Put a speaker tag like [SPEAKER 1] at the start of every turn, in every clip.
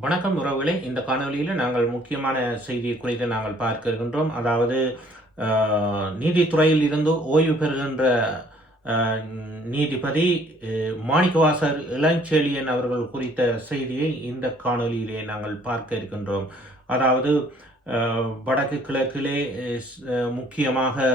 [SPEAKER 1] வணக்கம் உறவுகளே. இந்த காணொலியில் நாங்கள் முக்கியமான செய்தி குறித்து நாங்கள் பார்க்க இருக்கின்றோம். அதாவது நீதித்துறையில் இருந்து ஓய்வு பெறுகின்ற நீதிபதி மாணிக்கவாசர் இளஞ்செழியன் அவர்கள் குறித்த செய்தியை இந்த காணொலியிலே நாங்கள் பார்க்க இருக்கின்றோம். அதாவது வடக்கு கிழக்கிலே முக்கியமாக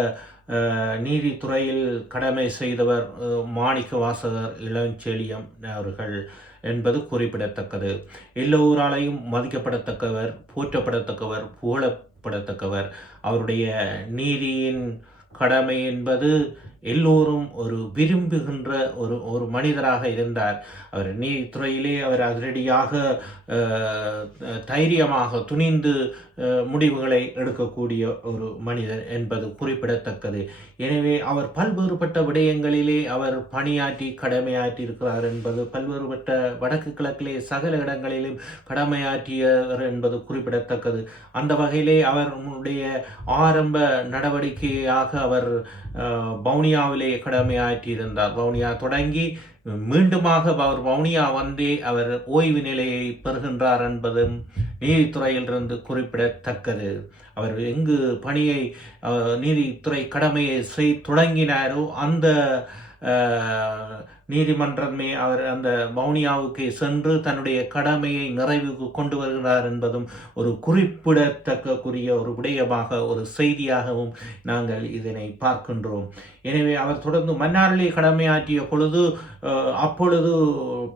[SPEAKER 1] நீதித்துறையில் கடமை செய்தவர் மாணிக்க வாசகர் இளஞ்செழியம் அவர்கள் என்பது குறிப்பிடத்தக்கது. எல்லோராலையும் மதிக்கப்படத்தக்கவர் போற்றப்படத்தக்கவர் புகழப்படத்தக்கவர். அவருடைய நீதியின் கடமை என்பது எல்லோரும் ஒரு விரும்புகின்ற ஒரு ஒரு மனிதராக இருந்தார். அவர் நீதித்துறையிலே அவர் அதிரடியாக தைரியமாக துணிந்து முடிவுகளை எடுக்கக்கூடிய ஒரு மனிதர் என்பது குறிப்பிடத்தக்கது. எனவே அவர் பல்வேறுபட்ட விடயங்களிலே அவர் பணியாற்றி கடமையாற்றி இருக்கிறார் என்பது பல்வேறுபட்ட வடக்கு கிழக்கிலே சகல இடங்களிலும் கடமையாற்றியவர் என்பது குறிப்பிடத்தக்கது. அந்த வகையிலே அவருடைய ஆரம்ப நடவடிக்கையாக அவர் பவுனி வவுனியாவிலே கடமையாற்றியிருந்தார். வவுனியா தொடங்கி மீண்டுமாக அவர் வவுனியா வந்தே அவர் ஓய்வு நிலையை பெறுகின்றார் என்பதும் நீதித்துறையிலிருந்து குறிப்பிடத்தக்கது. அவர் எங்கு பணியை அஹ், நீதித்துறை கடமையை செய் தொடங்கினாரோ அந்த நீதிமன்றமே அவர் அந்த வவுனியாவுக்கு சென்று தன்னுடைய கடமையை நிறைவுக்கு கொண்டு வருகிறார் என்பதும் ஒரு குறிப்பிடத்தக்கக்குரிய ஒரு விடயமாக ஒரு செய்தியாகவும் நாங்கள் இதனை பார்க்கின்றோம். எனவே அவர் தொடர்ந்து மன்னாரிலே கடமையாற்றிய பொழுது அப்பொழுது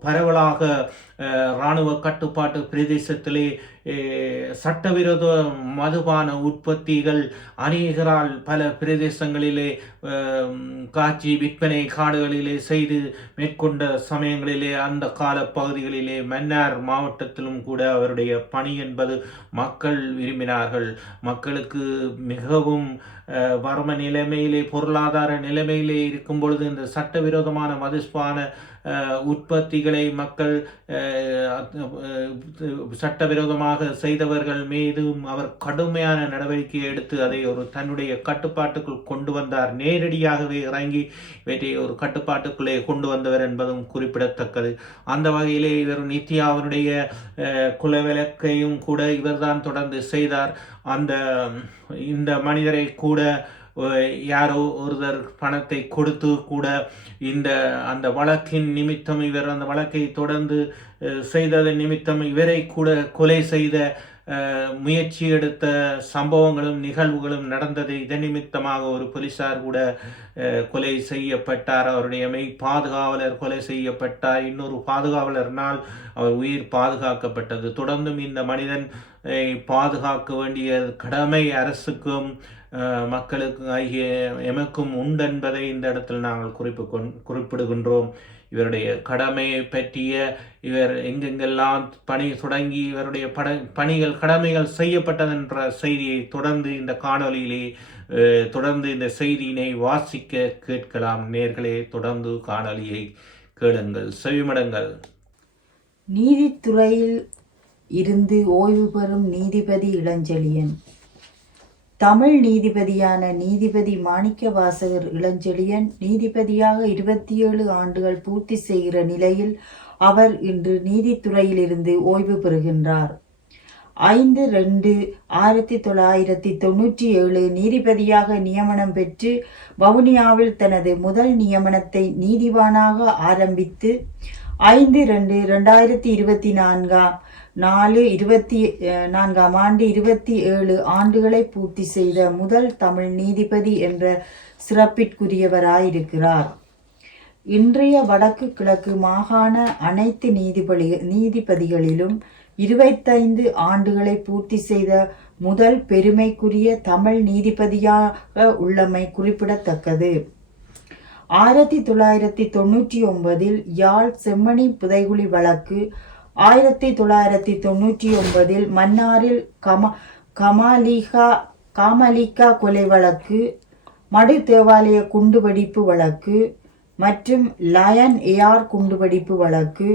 [SPEAKER 1] பரவலாக இராணுவ கட்டுப்பாட்டு பிரதேசத்திலே சட்டவிரோத மதுபான உற்பத்திகள் அநேகரால் பல பிரதேசங்களிலே காட்சி விற்பனை காடுகளிலே செய்து மேற்கொண்ட சமயங்களிலே அந்த கால பகுதிகளிலே மன்னார் மாவட்டத்திலும் கூட அவருடைய பணி என்பது மக்கள் விரும்பினார்கள். மக்களுக்கு மிகவும் வறும நிலைமையிலே பொருளாதார நிலைமையிலே இருக்கும் பொழுது இந்த சட்டவிரோதமான மதுஸ்பான அஹ், உற்பத்திகளை மக்கள் சட்டவிரோதமாக செய்தவர்கள் மீதும் அவர் கடுமையான நடவடிக்கை எடுத்து அதை ஒரு தன்னுடைய கட்டுப்பாட்டுக்குள் கொண்டு வந்தார். நேரடியாகவே இறங்கி இவற்றை ஒரு கட்டுப்பாட்டுக்குள்ளே கொண்டு வந்தவர் என்பதும் குறிப்பிடத்தக்கது. அந்த வகையிலே இவர் நித்யாவினுடைய அஹ், குலவிளக்கையும் கூட இவர்தான் தொடர்ந்து செய்தார். அந்த இந்த மனிதரை கூட கூட யாரோ ஒருவர் பணத்தை கொடுத்து கூட இந்த அந்த வழக்கின் நிமித்தம் இவர் அந்த வழக்கை தொடர்ந்து செய்ததன் நிமித்தம் இவரை கூட கொலை செய்த அஹ், முயற்சி எடுத்த சம்பவங்களும் நிகழ்வுகளும் நடந்தது இதன் நிமித்தமாக ஒரு போலீசார் கூட அஹ், கொலை செய்யப்பட்டார். அவருடைய மெய் பாதுகாவலர் கொலை செய்யப்பட்டார். இன்னொரு பாதுகாவலர்னால் அவர் உயிர் பாதுகாக்கப்பட்டது. தொடர்ந்தும் இந்த மனிதன் பாதுகாக்க வேண்டிய கடமை அரசுக்கும் மக்களுக்கும் ஆகிய எமக்கும் உண்டென்பதை இந்த இடத்தில் நாங்கள் குறிப்பு கொண்- குறிப்பிடுகின்றோம். இவருடைய கடமையை பற்றிய இவர் எங்கெங்கெல்லாம் பணி தொடங்கி இவருடைய பட பணிகள் கடமைகள் செய்யப்பட்டதென்ற செய்தியை தொடர்ந்து இந்த காணொலியிலே தொடர்ந்து இந்த செய்தியினை வாசிக்க கேட்கலாம். நேர்களே தொடர்ந்து காணொளியை கேளுங்கள். செவிமடங்கள்.
[SPEAKER 2] நீதித்துறையில் இருந்து ஓய்வு பெறும் நீதிபதி இளஞ்செழியன். தமிழ் நீதிபதியான நீதிபதி மாணிக்க வாசகர் இளஞ்செழியன் நீதிபதியாக இருபத்தி ஏழு ஆண்டுகள் பூர்த்தி செய்கிற நிலையில் அவர் இன்று நீதித்துறையிலிருந்து ஓய்வு பெறுகின்றார். ஐந்து ரெண்டு ஆயிரத்தி தொள்ளாயிரத்தி தொண்ணூற்றி ஏழு நீதிபதியாக நியமனம் பெற்று வவுனியாவில் தனது முதல் நியமனத்தை நீதிவானாக ஆரம்பித்து ஐந்து ரெண்டு ரெண்டாயிரத்தி இருபத்தி நான்காம் நாலு இருபத்தி அஹ், நான்காம் ஆண்டு இருபத்தி ஏழு ஆண்டுகளை பூர்த்தி செய்த முதல் தமிழ் நீதிபதி என்ற சிறப்பிற்குரியவராயிருக்கிறார். இன்றைய வடக்கு கிழக்கு மாகாண அனைத்து நீதிபதி நீதிபதிகளிலும் இருபத்தைந்து ஆண்டுகளை பூர்த்தி செய்த முதல் பெருமைக்குரிய தமிழ் நீதிபதியாக உள்ளமை குறிப்பிடத்தக்கது. ஆயிரத்தி தொள்ளாயிரத்தி தொண்ணூற்றி ஒன்பதில் யாழ் செம்மணி புதைகுழி வழக்கு ஆயிரத்தி தொள்ளாயிரத்தி தொண்ணூற்றி ஒன்பதில் மன்னாரில் கமா கமாலிகா காமலிகா கொலை வழக்கு மடு தேவாலய குண்டுவெடிப்பு வழக்கு மற்றும் லயன் ஏஆர் குண்டுவெடிப்பு வழக்கு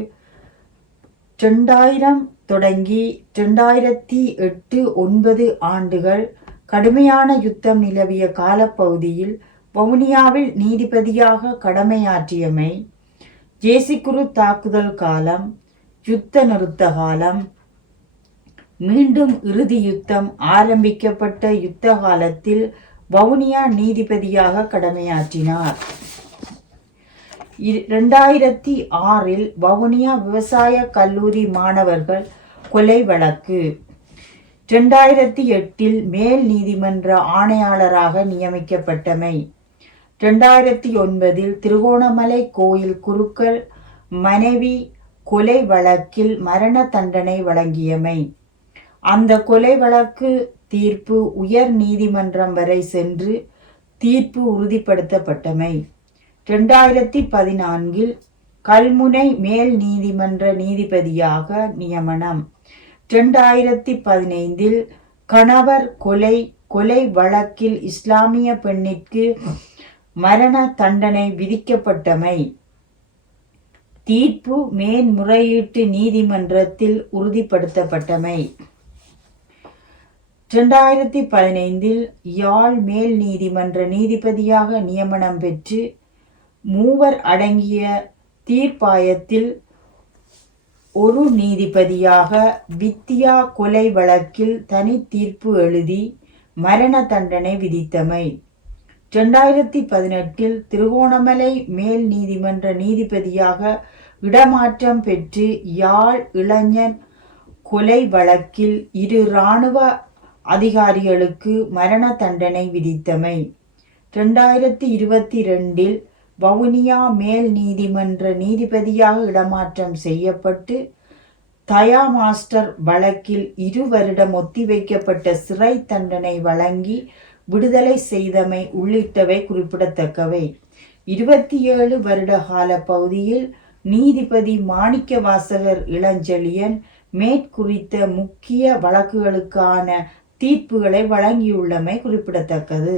[SPEAKER 2] ரெண்டாயிரம் தொடங்கி ரெண்டாயிரத்தி எட்டு ஒன்பது ஆண்டுகள் கடுமையான யுத்தம் நிலவிய காலப்பகுதியில் வவுனியாவில் நீதிபதியாக கடமையாற்றியமை ஜேசிக்குரு தாக்குதல் காலம் யுத்த நிறுத்த காலம் மீண்டும் இறுதி யுத்தம் ஆரம்பிக்கப்பட்ட யுத்த காலத்தில் வவுனியா நீதிபதியாக கடமையாற்றினார். இரண்டாயிரத்தி ஆறில் வவுனியா விவசாய கல்லூரி மாணவர்கள் கொலை வழக்கு. ரெண்டாயிரத்தி எட்டில் மேல் நீதிமன்ற ஆணையாளராக நியமிக்கப்பட்டமை. ரெண்டாயிரத்தி ஒன்பதில் திருகோணமலை கோயில் குருக்கள் மனைவி கொலை வழக்கில் மரண தண்டனை வழங்கியமை. அந்த கொலை வழக்கு தீர்ப்பு உயர் நீதிமன்றம் வரை சென்று தீர்ப்பு உறுதிப்படுத்தப்பட்டமை. ரெண்டாயிரத்தி பதினான்கில் கல்முனை மேல் நீதிமன்ற நீதிபதியாக நியமனம். ரெண்டாயிரத்தி பதினைந்தில் கணவர் கொலை கொலை வழக்கில் இஸ்லாமிய பெண்ணிற்கு மரண தண்டனை விதிக்கப்பட்டமை. தீர்ப்பு மேன்முறையீட்டு நீதிமன்றத்தில் உறுதிப்படுத்தப்பட்டமை. ரெண்டாயிரத்தி பதினைந்தில் யாழ் மேல் நீதிமன்ற நீதிபதியாக நியமனம் பெற்று மூவர் அடங்கிய தீர்ப்பாயத்தில் ஒரு நீதிபதியாக வித்தியா கொலை வழக்கில் தனி தீர்ப்பு எழுதி மரண தண்டனை விதித்தமை. ரெண்டாயிரத்தி பதினெட்டில் திருகோணமலை மேல் நீதிமன்ற நீதிபதியாக இடமாற்றம் பெற்று யாழ் இளைஞன் கொலை வழக்கில் இரு இராணுவ அதிகாரிகளுக்கு மரண தண்டனை விதித்தமை. ரெண்டாயிரத்தி இருபத்தி ரெண்டில் வவுனியா மேல் நீதிமன்ற நீதிபதியாக இடமாற்றம் செய்யப்பட்டு தயா மாஸ்டர் வழக்கில் இரு வருடம் ஒத்திவைக்கப்பட்ட சிறை தண்டனை வழங்கி விடுதலை செய்தமை உள்ளிட்டவை குறிப்பிடத்தக்கவை. இருபத்தி ஏழு வருட கால பகுதியில் நீதிபதி மாணிக்க வாசகர் இளஞ்செழியன் மேற்குறித்த முக்கிய வழக்குகளுக்கான தீர்ப்புகளை வழங்கியுள்ளமை குறிப்பிடத்தக்கது.